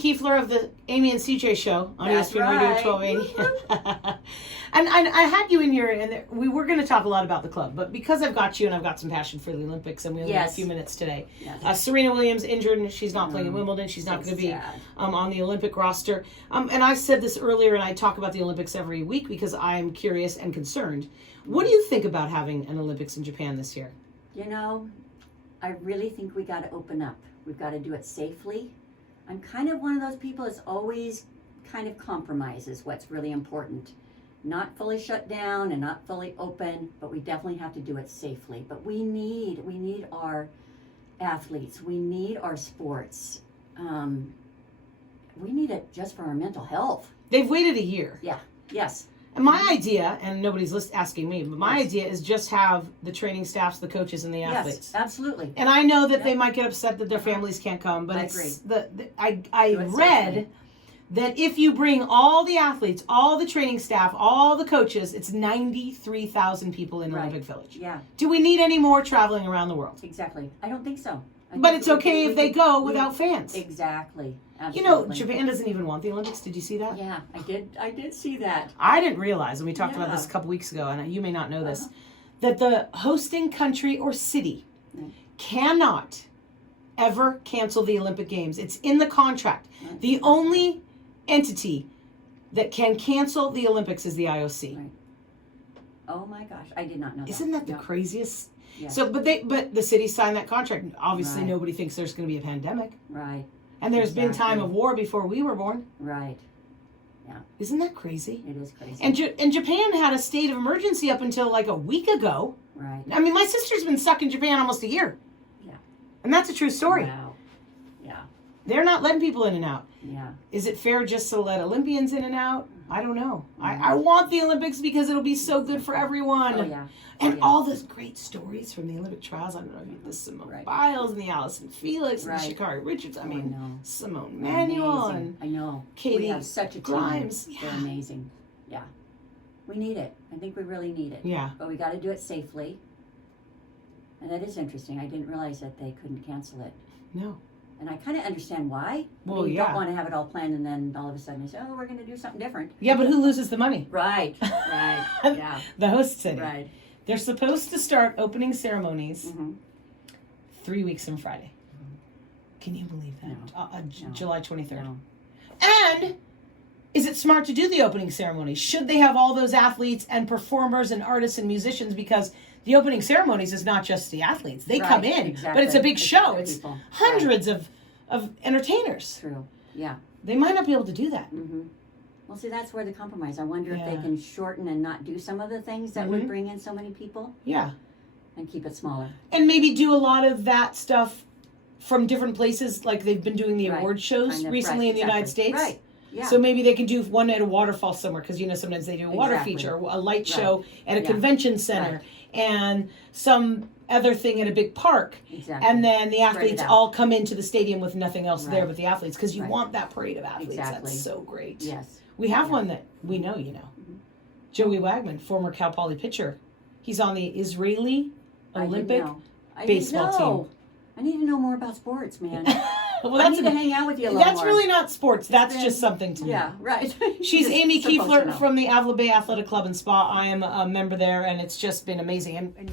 Kueffler of the Amy and CJ show on That's ESPN Radio right. 1280. And I had you in here, and we were going to talk a lot about the club, but because I've got you and I've got some passion for the Olympics, and we only have a Yes. few minutes today. Yes. Serena Williams injured, and she's not playing in Wimbledon. She's not going to be on the Olympic roster. And I said this earlier, and I talk about the Olympics every week because I'm curious and concerned. What do you think about having an Olympics in Japan this year? You know, I really think we got to open up. We've got to do it safely. I'm kind of one of those people that's always kind of compromises what's really important. Not fully shut down and not fully open, but we definitely have to do it safely. But we need our athletes. We need our sports. We need it just for our mental health. They've waited a year. Yeah. Yes. And my idea, and nobody's asking me, but my idea is just have the training staffs, the coaches, and the athletes. Yes, absolutely. And I know that they might get upset that their families can't come, but I it's agree. I read that if you bring all the athletes, all the training staff, all the coaches, it's 93,000 people in Olympic Village. Yeah. Do we need any more traveling around the world? Exactly. I don't think so. But it's okay if they go without fans. Exactly. Absolutely. You know, Japan doesn't even want the Olympics. Did you see that? Yeah, I did see that. I didn't realize, and we talked about this a couple weeks ago, and you may not know this, that the hosting country or city cannot ever cancel the Olympic Games. It's in the contract. The only entity that can cancel the Olympics is the IOC. Right. Oh my gosh, I did not know that. Isn't that the craziest? Yes. So, but the city signed that contract. Obviously, Right. nobody thinks there's going to be a pandemic. Right. And there's been time of war before we were born. Right. Isn't that crazy? It is crazy. And Japan had a state of emergency up until like a week ago. Right. I mean, my sister's been stuck in Japan almost a year. Yeah. And that's a true story. Wow. Yeah. They're not letting people in and out. Yeah. Is it fair just to let Olympians in and out? I don't know. I want the Olympics because it'll be so good for everyone. Oh, yeah. And all those great stories from the Olympic trials. I don't know, the Simone Biles and the Allison Felix and the Sha'Carri Richards. I mean, Simone Manuel and I know. Katie we have such a Grimes. team. They're amazing. Yeah. We need it. I think we really need it. Yeah. But we got to do it safely. And that is interesting. I didn't realize that they couldn't cancel it. No. And I kind of understand why. Well, you don't want to have it all planned and then all of a sudden they say, oh, we're going to do something different. Yeah, but who loses the money? Right. Right. Yeah. The host city. Right. They're supposed to start opening ceremonies 3 weeks from Friday. Can you believe that? No. July 23rd. No. And is it smart to do the opening ceremony? Should they have all those athletes and performers and artists and musicians? Because the opening ceremonies is not just the athletes. They come in, but it's a big show. It's people. hundreds of entertainers. True. Yeah. They might not be able to do that. Mm-hmm. Well, see, that's where the compromise. I wonder if they can shorten and not do some of the things that would bring in so many people. Yeah. And keep it smaller. And maybe do a lot of that stuff from different places, like they've been doing the award shows recently in the United States. Right. Yeah. So maybe they can do one at a waterfall somewhere, because sometimes they do a water feature, or a light show at a convention center, and some other thing at a big park. Exactly. And then the athletes all come into the stadium with nothing else there but the athletes, because you want that parade of athletes. Exactly. That's so great. Yes. We have one that we know, Joey Wagman, former Cal Poly pitcher. He's on the Israeli Olympic baseball team. I need to know more about sports, man. Well, I need to hang out with you a little That's more. really not sports. That's just something to me. Yeah, right. She's Amy supposed to Kueffler know. from the Avila Bay Athletic Club and Spa. I am a member there, and it's just been amazing. And